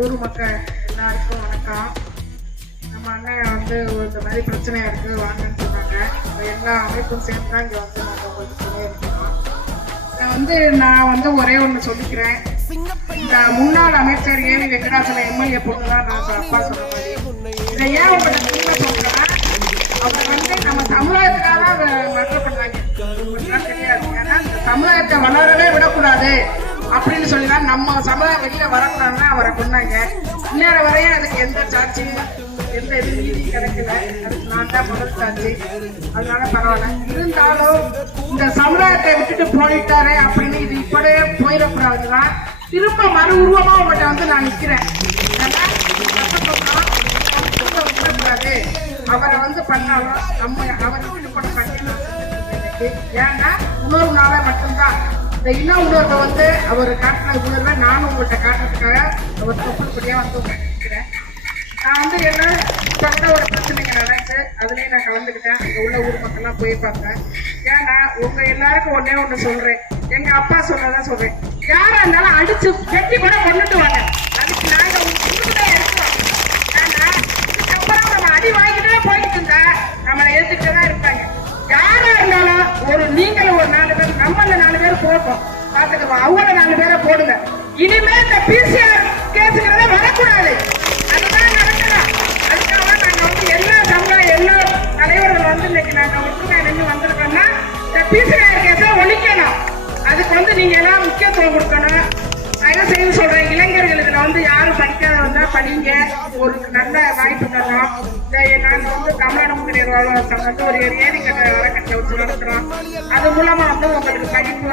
ஊர் மக்கள் எல்லாருக்கும் வணக்கம். நம்ம அண்ணன் வந்து இந்த மாதிரி பிரச்சனையா இருக்கு வாங்கன்னு சொன்னாங்க. எல்லா அமைப்பும் சேர்ந்து தான் இங்கே வந்து நம்ம உங்களுக்கு சொல்லியிருக்கோம். நான் ஒரே ஒன்று சொல்லிக்கிறேன். இந்த முன்னாள் அமைச்சர் ஏவி வெங்கடாசலம் எம்எல்ஏ பொண்ணு தான் நான் அப்பா சொன்ன மாதிரி. இதை ஏன் உங்களுக்கு திரும்ப சொல்றேன்னா, அவர் வந்து நம்ம சமுதாயத்துக்காக தான் அதை மற்ற பண்ணாங்க கிடையாது. ஏன்னா இந்த சமுதாயத்தை வளரவே விடக்கூடாது அப்படின்னு சொல்லிதான் நம்ம சமுதாயம் வெளியில வரக்கூடாதுன்னா அவரை கொண்டாங்க. இன்னொரு வரையும் அதுக்கு எந்த சாட்சியும் எந்த இது நீதியும் கிடைக்கல. அதுக்கு நான் தான் முதல் சாட்சி. அதனால பரவாயில்ல. இருந்தாலும் இந்த சமுதாயத்தை விட்டுட்டு போயிட்டாரு அப்படின்னு இது இப்படியே போயிடக்கூடாதுதான் திரும்ப மறு உருவமா உங்கள்கிட்ட வந்து நான் நிற்கிறேன். விடக்கூடாது. அவரை வந்து பண்ணாலும் நம்ம அவரை விட்டு போட பண்ணிடலாம். ஏன்னா உணர்வு நாளை மட்டும்தான் இந்த இன உணர்வை வந்து அவர் காட்டின உணர்வை நானும் உங்கள்கிட்ட காட்டுறதுக்காக அவர் தொப்புள்படியாக வந்து நிற்கிறேன். நான் வந்து என்ன இப்போ கூட ஒரு பிரச்சனைங்க நடந்துச்சு. அதுலேயும் நான் கலந்துக்கிட்டேன். அங்கே உள்ள ஊர் மக்கள்லாம் போய் பார்த்தேன். ஏன்னா உங்க எல்லாருக்கும் ஒன்னே ஒன்று சொல்றேன். எங்க அப்பா சொன்னதான் சொல்றேன். யாரா இருந்தாலும் அடிச்சு கட்டி கூட கொண்டுட்டு வாங்க. அதுக்கு நாங்க உங்களுக்குதான் இருக்கோம். ஏன்னா இதுக்கப்புறம் நம்ம அடி வாங்கிட்டே போயிட்டு இருந்தா நம்மளை ஏத்துக்கிட்டே தான் இருப்பாங்க. யாரா இருந்தாலும் நீங்களும் ஒரு 4 பேர் நம்மள 4 பேர் போட்டோம் பாத்துக்கோங்க. அவங்கள 4 பேரை போடுங்க. இனிமே இந்த பிசிஆர் கேஸுங்கிறத வரக்கூடாது. அதுதான் நடக்கலாம். அதுக்காக நாங்க வந்து எல்லா சமுதாயம் எல்லா தலைவர்கள் வந்து இன்னைக்கு நாங்க ஒற்றுமையா நின்று வந்திருக்கோம்னா இந்த பிசிஆர் கேஸை ஒழிக்கணும். அதுக்கு வந்து நீங்க எல்லாம் முக்கியத்துவம் கொடுக்கணும். நான் செய்து சொல்றேன், இளைஞர்கள் இதுல வந்து யாரும் படிக்காத வந்தா படிங்க. ஒரு நல்ல வாய்ப்பு தரோம். நாங்க வந்து தமிழ்நாடு நிர்வாகம் வந்து ஒரு ஏரி கட்ட அறக்கட்டளை வச்சு நடத்துறோம். அது மூலமா வந்து உங்களுக்கு படிப்பு